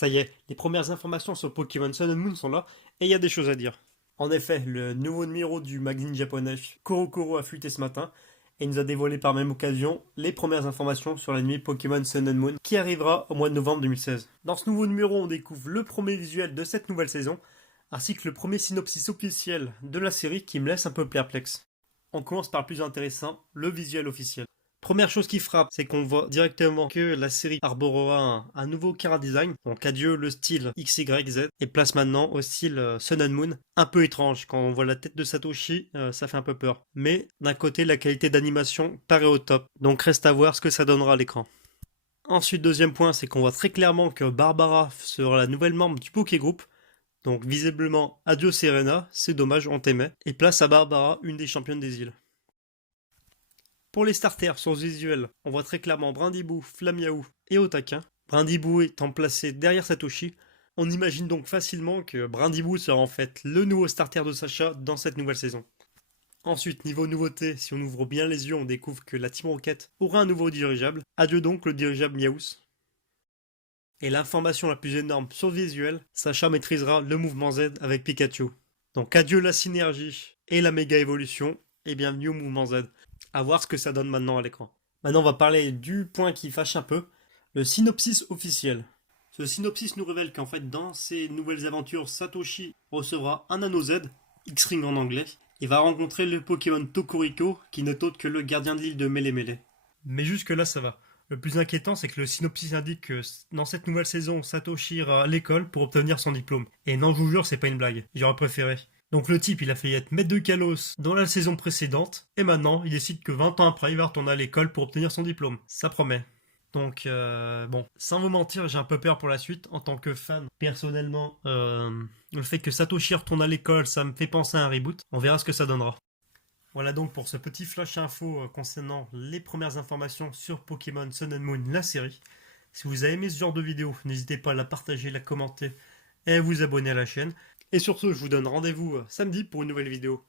Ça y est, les premières informations sur Pokémon Sun and Moon sont là, et il y a des choses à dire. En effet, le nouveau numéro du magazine japonais CoroCoro a fuité ce matin, et nous a dévoilé par même occasion les premières informations sur la nuit Pokémon Sun and Moon, qui arrivera au mois de novembre 2016. Dans ce nouveau numéro, on découvre le premier visuel de cette nouvelle saison, ainsi que le premier synopsis officiel de la série qui me laisse un peu perplexe. On commence par le plus intéressant, le visuel officiel. Première chose qui frappe, c'est qu'on voit directement que la série arborera un nouveau chara design, donc adieu le style XYZ, et place maintenant au style Sun and Moon. Un peu étrange, quand on voit la tête de Satoshi, ça fait un peu peur. Mais d'un côté, la qualité d'animation paraît au top, donc reste à voir ce que ça donnera à l'écran. Ensuite, deuxième point, c'est qu'on voit très clairement que Barbara sera la nouvelle membre du Poké Group. Donc visiblement, adieu Serena, c'est dommage, on t'aimait. Et place à Barbara, une des championnes des îles. Pour les starters, source visuelle, on voit très clairement Brindibou, Flamiaou et Otaka. Brindibou étant placé derrière Satoshi, on imagine donc facilement que Brindibou sera en fait le nouveau starter de Sacha dans cette nouvelle saison. Ensuite, niveau nouveauté, si on ouvre bien les yeux, on découvre que la Team Rocket aura un nouveau dirigeable. Adieu donc le dirigeable Miaous. Et l'information la plus énorme sur le visuel, Sacha maîtrisera le mouvement Z avec Pikachu. Donc adieu la synergie et la méga évolution, et bienvenue au mouvement Z. À voir ce que ça donne maintenant à l'écran. Maintenant on va parler du point qui fâche un peu, le synopsis officiel. Ce synopsis nous révèle qu'en fait dans ces nouvelles aventures, Satoshi recevra un anneau Z, X-Ring en anglais, et va rencontrer le Pokémon Tokoriko, qui n'est autre que le gardien de l'île de Melemele. Mais jusque là ça va. Le plus inquiétant, c'est que le synopsis indique que dans cette nouvelle saison, Satoshi ira à l'école pour obtenir son diplôme. Et non, je vous jure, c'est pas une blague. J'aurais préféré. Donc le type, il a failli être maître de Kalos dans la saison précédente, et maintenant, il décide que 20 ans après, il va retourner à l'école pour obtenir son diplôme. Ça promet. Donc, bon, sans vous mentir, j'ai un peu peur pour la suite en tant que fan. Personnellement, le fait que Satoshi retourne à l'école, ça me fait penser à un reboot. On verra ce que ça donnera. Voilà donc pour ce petit flash info concernant les premières informations sur Pokémon Sun and Moon, la série. Si vous avez aimé ce genre de vidéo, n'hésitez pas à la partager, la commenter et à vous abonner à la chaîne. Et sur ce, je vous donne rendez-vous samedi pour une nouvelle vidéo.